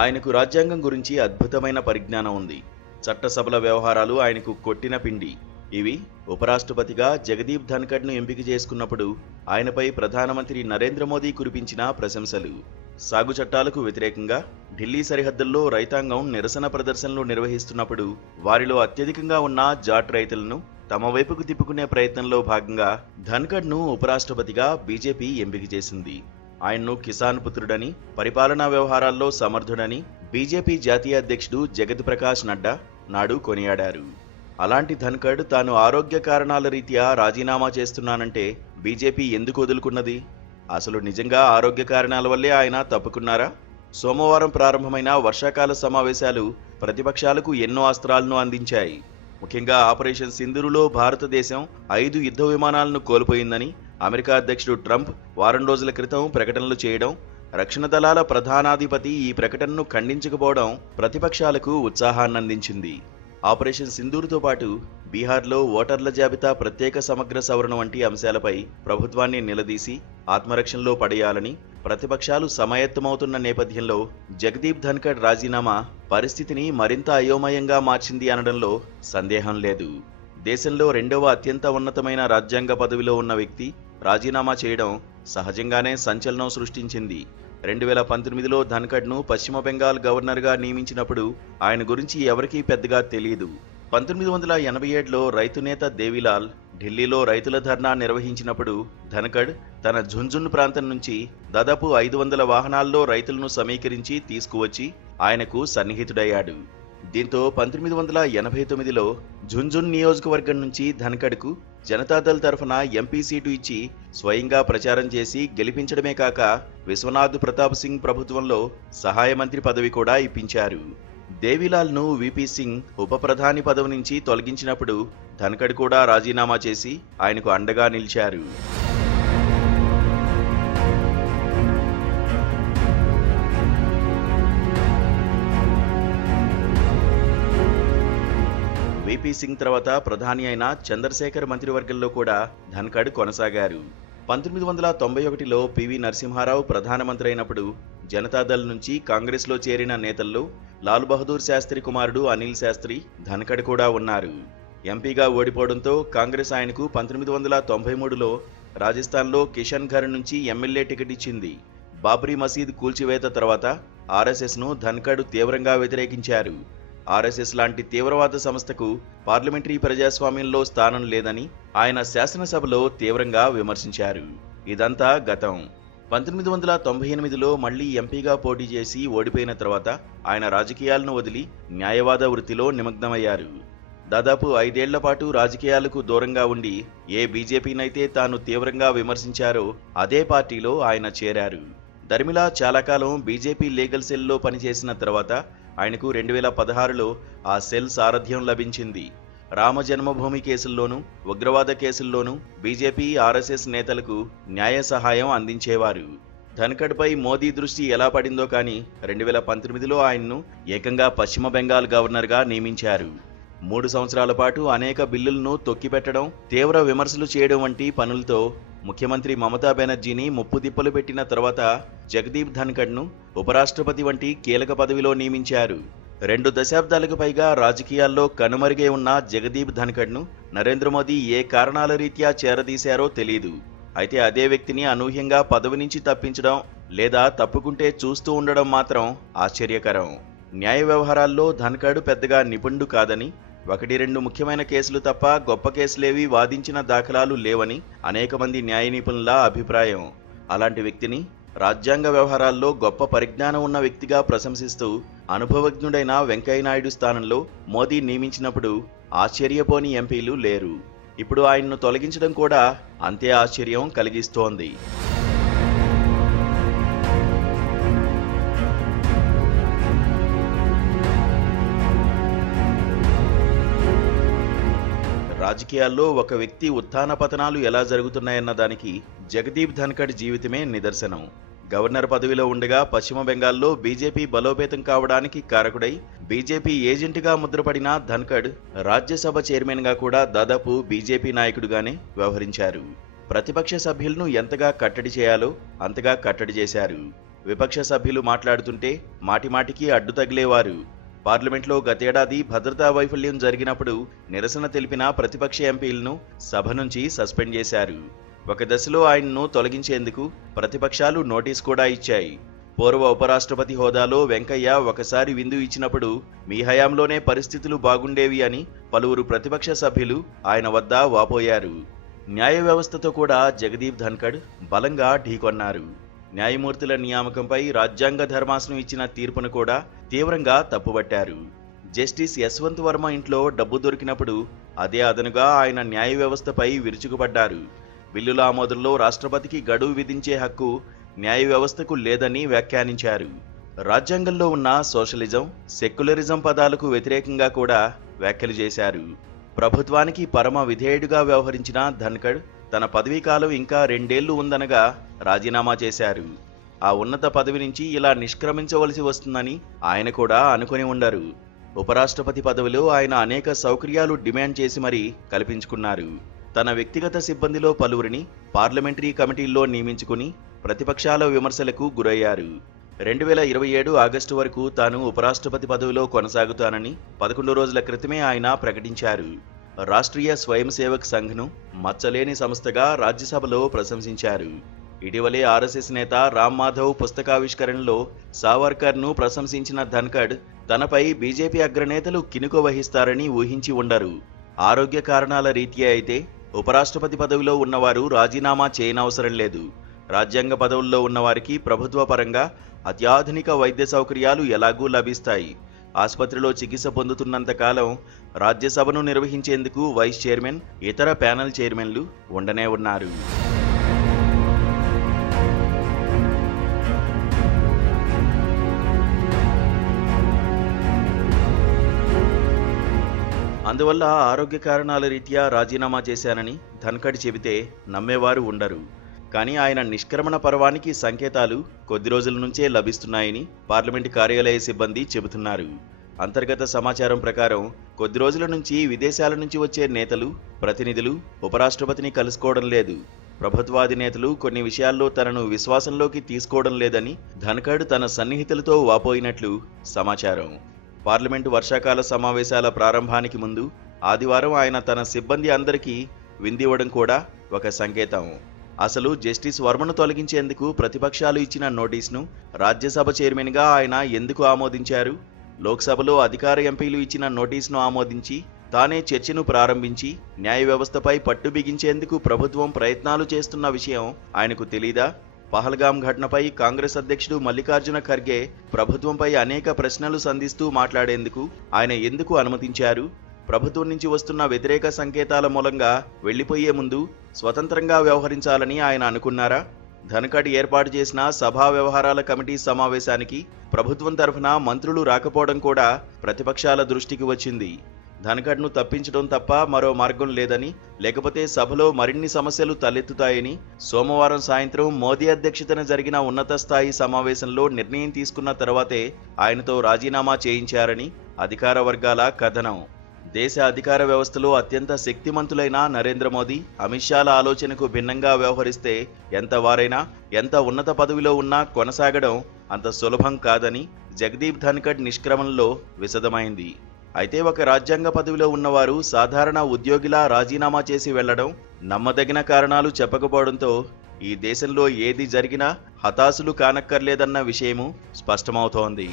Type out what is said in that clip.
ఆయనకు రాజ్యాంగం గురించి అద్భుతమైన పరిజ్ఞానం ఉంది. చట్టసభల వ్యవహారాలు ఆయనకు కొట్టిన పిండి. ఇవి ఉపరాష్ట్రపతిగా జగదీప్ ధన్ఖడ్ను ఎంపిక చేసుకున్నప్పుడు ఆయనపై ప్రధానమంత్రి నరేంద్ర మోదీ కురిపించిన ప్రశంసలు. సాగు చట్టాలకు వ్యతిరేకంగా ఢిల్లీ సరిహద్దుల్లో రైతాంగం నిరసన ప్రదర్శనలు నిర్వహిస్తున్నప్పుడు వారిలో అత్యధికంగా ఉన్న జాట్ రైతులను తమ వైపుకు తిప్పుకునే ప్రయత్నంలో భాగంగా ధన్ఖడ్ను ఉపరాష్ట్రపతిగా బీజేపీ ఎంపిక చేసింది. ఆయన్ను కిసాన్ పుత్రుడని, పరిపాలనా వ్యవహారాల్లో సమర్థుడని బీజేపీ జాతీయ అధ్యక్షుడు జగత్ ప్రకాష్ నడ్డా నాడు కొనియాడారు. అలాంటి ధన్ఖడ్ తాను ఆరోగ్య కారణాల రీత్యా రాజీనామా చేస్తున్నానంటే బీజేపీ ఎందుకు వదులుకున్నది? అసలు నిజంగా ఆరోగ్య కారణాల వల్లే ఆయన తప్పుకున్నారా? సోమవారం ప్రారంభమైన వర్షాకాల సమావేశాలు ప్రతిపక్షాలకు ఎన్నో అస్త్రాలను అందించాయి. ముఖ్యంగా ఆపరేషన్ సింధూరులో భారతదేశం 5 యుద్ధ విమానాలను కోల్పోయిందని అమెరికా అధ్యక్షుడు ట్రంప్ వారం రోజుల క్రితం ప్రకటనలు చేయడం, రక్షణ దళాల ప్రధానాధిపతి ఈ ప్రకటనను ఖండించకపోవడం ప్రతిపక్షాలకు ఉత్సాహాన్నందించింది. ఆపరేషన్ సింధూరుతో పాటు బీహార్లో ఓటర్ల జాబితా ప్రత్యేక సమగ్ర సవరణ వంటి అంశాలపై ప్రభుత్వాన్ని నిలదీసి ఆత్మరక్షణలో పడేయాలని ప్రతిపక్షాలు సమాయత్తమవుతున్న నేపథ్యంలో జగదీప్ ధన్ఖడ్ రాజీనామా పరిస్థితిని మరింత అయోమయంగా మార్చింది అనడంలో సందేహం లేదు. దేశంలో 2వ అత్యంత ఉన్నతమైన రాజ్యాంగ పదవిలో ఉన్న వ్యక్తి రాజీనామా చేయడం సహజంగానే సంచలనం సృష్టించింది. 2019లో ధన్ఖడ్ను పశ్చిమ బెంగాల్ గవర్నర్గా నియమించినప్పుడు ఆయన గురించి ఎవరికీ పెద్దగా తెలియదు. 1987లో రైతు నేత దేవిలాల్ ఢిల్లీలో రైతుల ధర్నా నిర్వహించినప్పుడు ధన్ఖడ్ తన ఝుంఝున్ ప్రాంతం నుంచి దాదాపు 500 వాహనాల్లో రైతులను సమీకరించి తీసుకువచ్చి ఆయనకు సన్నిహితుడయ్యాడు. దీంతో 1989లో ఝుంఝున్ నియోజకవర్గం నుంచి ధన్ఖడ్కు జనతాదళ్ తరఫున ఎంపీ సీటు ఇచ్చి స్వయంగా ప్రచారం చేసి గెలిపించడమే కాక విశ్వనాథ్ ప్రతాప్ సింగ్ ప్రభుత్వంలో సహాయ మంత్రి పదవి కూడా ఇప్పించారు. దేవిలాల్ను వీపీ సింగ్ ఉప ప్రధాని పదవి నుంచి తొలగించినప్పుడు ధన్ఖడ్ కూడా రాజీనామా చేసి ఆయనకు అండగా నిలిచారు. వీపీ సింగ్ తర్వాత ప్రధాని అయిన చంద్రశేఖర్ మంత్రివర్గంలో కూడా ధన్ఖడ్ కొనసాగారు. 1991లో పివి నరసింహారావు ప్రధానమంత్రి అయినప్పుడు జనతాదళ్ నుంచి కాంగ్రెస్లో చేరిన నేతల్లో లాల్ బహదూర్ శాస్త్రి కుమారుడు అనిల్ శాస్త్రి ధన్ఖడ్ కూడా ఉన్నారు. ఎంపీగా ఓడిపోవడంతో కాంగ్రెస్ ఆయనకు 1993లో రాజస్థాన్లో కిషన్ఘర్ నుంచి ఎమ్మెల్యే టికెట్ ఇచ్చింది. బాబ్రీ మసీద్ కూల్చివేత తర్వాత ఆర్ఎస్ఎస్ను ధన్ఖడ్ తీవ్రంగా వ్యతిరేకించారు. ఆర్ఎస్ఎస్ లాంటి తీవ్రవాద సంస్థకు పార్లమెంటరీ ప్రజాస్వామ్యంలో స్థానం లేదని ఆయన శాసనసభలో తీవ్రంగా విమర్శించారు. ఇదంతా గతం. 1998లో మళ్లీ ఎంపీగా పోటీ చేసి ఓడిపోయిన తర్వాత ఆయన రాజకీయాలను వదిలి న్యాయవాద వృత్తిలో నిమగ్నమయ్యారు. దాదాపు 5 ఏళ్ల పాటు రాజకీయాలకు దూరంగా ఉండి ఏ బీజేపీనైతే తాను తీవ్రంగా విమర్శించారో అదే పార్టీలో ఆయన చేరారు. దర్మిలా చాలా కాలం బీజేపీ లీగల్ సెల్లో పనిచేసిన తర్వాత ఆయనకు 2016లో ఆ సెల్ సారథ్యం లభించింది. రామ జన్మభూమి కేసుల్లోనూ ఉగ్రవాద కేసుల్లోనూ బీజేపీ ఆర్ఎస్ఎస్ నేతలకు న్యాయ సహాయం అందించేవారు. ధన్ఖడ్పై మోదీ దృష్టి ఎలా పడిందో కానీ 2019లో ఆయన్ను ఏకంగా పశ్చిమ బెంగాల్ గవర్నర్గా నియమించారు. 3 సంవత్సరాల పాటు అనేక బిల్లులను తొక్కిపెట్టడం, తీవ్ర విమర్శలు చేయడం వంటి పనులతో ముఖ్యమంత్రి మమతా బెనర్జీని ముప్పుతిప్పలు పెట్టిన తర్వాత జగదీప్ ధన్ఖడ్ను ఉపరాష్ట్రపతి వంటి కీలక పదవిలో నియమించారు. 2 దశాబ్దాలకు పైగా రాజకీయాల్లో కనుమరుగే ఉన్న జగదీప్ ధన్ఖడ్ను నరేంద్ర మోదీ ఏ కారణాల రీత్యా చేరదీశారో తెలీదు. అయితే అదే వ్యక్తిని అనూహ్యంగా పదవి నుంచి తప్పించడం లేదా తప్పుకుంటే చూస్తూ ఉండడం మాత్రం ఆశ్చర్యకరం. న్యాయ వ్యవహారాల్లో ధన్ఖడ్ పెద్దగా నిపుణుడు కాదని, 1-2 ముఖ్యమైన కేసులు తప్ప గొప్ప కేసులేవి వాదించిన దాఖలాలు లేవని అనేక మంది న్యాయ నిపుణుల అభిప్రాయం. అలాంటి వ్యక్తిని రాజ్యాంగ వ్యవహారాల్లో గొప్ప పరిజ్ఞానం ఉన్న వ్యక్తిగా ప్రశంసిస్తూ అనుభవజ్ఞుడైన వెంకయ్యనాయుడు స్థానంలో మోదీ నియమించినప్పుడు ఆశ్చర్యపోని ఎంపీలు లేరు. ఇప్పుడు ఆయన్ను తొలగించడం కూడా అంతే ఆశ్చర్యం కలిగిస్తోంది. రాజకీయాల్లో ఒక వ్యక్తి ఉత్థాన పతనాలు ఎలా జరుగుతున్నాయన్న దానికి జగదీప్ ధన్ఖడ్ జీవితమే నిదర్శనం. గవర్నర్ పదవిలో ఉండగా పశ్చిమ బెంగాల్లో బీజేపీ బలోపేతం కావడానికి కారకుడై బీజేపీ ఏజెంట్గా ముద్రపడిన ధన్ఖడ్ రాజ్యసభ చైర్మన్గా కూడా దాదాపు బీజేపీ నాయకుడిగానే వ్యవహరించారు. ప్రతిపక్ష సభ్యులను ఎంతగా కట్టడి చేయాలో అంతగా కట్టడి చేశారు. విపక్ష సభ్యులు మాట్లాడుతుంటే మాటిమాటికి అడ్డు తగిలేవారు. పార్లమెంట్లో గతేడాది భద్రతా వైఫల్యం జరిగినప్పుడు నిరసన తెలిపిన ప్రతిపక్ష ఎంపీలను సభ నుంచి సస్పెండ్ చేశారు. ఒక దశలో ఆయన్ను తొలగించేందుకు ప్రతిపక్షాలు నోటీస్ కూడా ఇచ్చాయి. పూర్వ ఉపరాష్ట్రపతి హోదాలో వెంకయ్య ఒకసారి విందు ఇచ్చినప్పుడు మీ హయాంలోనే పరిస్థితులు బాగుండేవి అని పలువురు ప్రతిపక్ష సభ్యులు ఆయన వద్ద వాపోయారు. న్యాయ వ్యవస్థతో కూడా జగదీప్ ధన్ఖడ్ బలంగా ఢీకొన్నారు. న్యాయమూర్తుల నియామకంపై రాజ్యాంగ ధర్మాసనం ఇచ్చిన తీర్పును కూడా తీవ్రంగా తప్పుబట్టారు. జస్టిస్ యశ్వంత్ వర్మ ఇంట్లో డబ్బు దొరికినప్పుడు అదే అదనుగా ఆయన న్యాయ వ్యవస్థపై విరుచుకుపడ్డారు. బిల్లుల ఆమోదంలో రాష్ట్రపతికి గడువు విధించే హక్కు న్యాయ వ్యవస్థకు లేదని వ్యాఖ్యానించారు. రాజ్యాంగంలో ఉన్న సోషలిజం, సెక్యులరిజం పదాలకు వ్యతిరేకంగా కూడా వ్యాఖ్యలు చేశారు. ప్రభుత్వానికి పరమ విధేయుడిగా వ్యవహరించిన ధన్ఖడ్ తన పదవీకాలం ఇంకా 2 ఏళ్లు ఉందనగా రాజీనామా చేశారు. ఆ ఉన్నత పదవి నుంచి ఇలా నిష్క్రమించవలసి వస్తుందని ఆయన కూడా అనుకుని ఉండరు. ఉపరాష్ట్రపతి పదవిలో ఆయన అనేక సౌకర్యాలు డిమాండ్ చేసి మరీ కల్పించుకున్నారు. తన వ్యక్తిగత సిబ్బందిలో పలువురిని పార్లమెంటరీ కమిటీల్లో నియమించుకుని ప్రతిపక్షాల విమర్శలకు గురయ్యారు. 2027 ఆగస్టు వరకు తాను ఉపరాష్ట్రపతి పదవిలో కొనసాగుతానని 11 రోజుల క్రితమే ఆయన ప్రకటించారు. రాష్ట్రీయ స్వయం సేవక్ సంఘ్ను మచ్చలేని సంస్థగా రాజ్యసభలో ప్రశంసించారు. ఇటీవలే ఆర్ఎస్ఎస్ నేత రామ్ మాధవ్ పుస్తకావిష్కరణలో సావర్కర్ను ప్రశంసించిన ధన్ఖడ్ తనపై బీజేపీ అగ్రనేతలు కినుక వహిస్తారని ఊహించి ఉండరు. ఆరోగ్య కారణాల రీత్యా అయితే ఉపరాష్ట్రపతి పదవిలో ఉన్నవారు రాజీనామా చేయనవసరం లేదు. రాజ్యాంగ పదవుల్లో ఉన్నవారికి ప్రభుత్వ పరంగా అత్యాధునిక వైద్య సౌకర్యాలు ఎలాగూ లభిస్తాయి. ఆసుపత్రిలో చికిత్స పొందుతున్నంత కాలం రాజ్యసభను నిర్వహించేందుకు వైస్ చైర్మన్, ఇతర ప్యానెల్ చైర్మన్లు ఉండనే ఉన్నారు. అందువల్ల ఆరోగ్య కారణాల రీత్యా రాజీనామా చేశానని ధన్ఖడ్ చెబితే నమ్మేవారు ఉండరు. కానీ ఆయన నిష్క్రమణ పర్వానికి సంకేతాలు కొద్ది రోజుల నుంచే లభిస్తున్నాయని పార్లమెంటు కార్యాలయ సిబ్బంది చెబుతున్నారు. అంతర్గత సమాచారం ప్రకారం కొద్ది రోజుల నుంచి విదేశాల నుంచి వచ్చే నేతలు, ప్రతినిధులు ఉపరాష్ట్రపతిని కలుసుకోవడం లేదు. ప్రభుత్వాధినేతలు కొన్ని విషయాల్లో తనను విశ్వాసంలోకి తీసుకోవడం లేదని ధన్ఖడ్ తన సన్నిహితులతో వాపోయినట్లు సమాచారం. పార్లమెంటు వర్షాకాల సమావేశాల ప్రారంభానికి ముందు ఆదివారం ఆయన తన సిబ్బంది అందరికీ విందివ్వడం కూడా ఒక సంకేతం. అసలు జస్టిస్ వర్మను తొలగించేందుకు ప్రతిపక్షాలు ఇచ్చిన నోటీసును రాజ్యసభ చైర్మన్గా ఆయన ఎందుకు ఆమోదించారు? లోక్సభలో అధికార ఎంపీలు ఇచ్చిన నోటీసును ఆమోదించి తానే చర్చను ప్రారంభించి న్యాయ వ్యవస్థపై పట్టు బిగించేందుకు ప్రభుత్వం ప్రయత్నాలు చేస్తున్న విషయం ఆయనకు తెలీదా? పహల్గాం ఘటనపై కాంగ్రెస్ అధ్యక్షుడు మల్లికార్జున ఖర్గే ప్రభుత్వంపై అనేక ప్రశ్నలు సంధిస్తూ మాట్లాడేందుకు ఆయన ఎందుకు అనుమతించారు? ప్రభుత్వం నుంచి వస్తున్న వ్యతిరేక సంకేతాల మూలంగా వెళ్లిపోయే ముందు స్వతంత్రంగా వ్యవహరించాలని ఆయన అనుకున్నారా? ధన్ఖడ్ ఏర్పాటు చేసిన సభా వ్యవహారాల కమిటీ సమావేశానికి ప్రభుత్వం తరఫున మంత్రులు రాకపోవడం కూడా ప్రతిపక్షాల దృష్టికి వచ్చింది. ధన్ఖడ్ను తప్పించడం తప్ప మరో మార్గం లేదని, లేకపోతే సభలో మరిన్ని సమస్యలు తలెత్తుతాయని సోమవారం సాయంత్రం మోదీ అధ్యక్షతన జరిగిన ఉన్నత స్థాయి సమావేశంలో నిర్ణయం తీసుకున్న తర్వాతే ఆయనతో రాజీనామా చేయించారని అధికార వర్గాల కథనం. దేశ అధికార వ్యవస్థలో అత్యంత శక్తిమంతులైన నరేంద్ర మోదీ, అమిత్ షాల ఆలోచనకు భిన్నంగా వ్యవహరిస్తే ఎంత వారైనా, ఎంత ఉన్నత పదవిలో ఉన్నా కొనసాగడం అంత సులభం కాదని జగదీప్ ధన్ఖడ్ నిష్క్రమణలో విశదమైంది. అయితే ఒక రాజ్యాంగ పదవిలో ఉన్నవారు సాధారణ ఉద్యోగిలా రాజీనామా చేసి వెళ్లడం నమ్మదగిన కారణాలు చెప్పకపోవడంతో ఈ దేశంలో ఏది జరిగినా హతాశులు కానక్కర్లేదన్న విషయము స్పష్టమవుతోంది.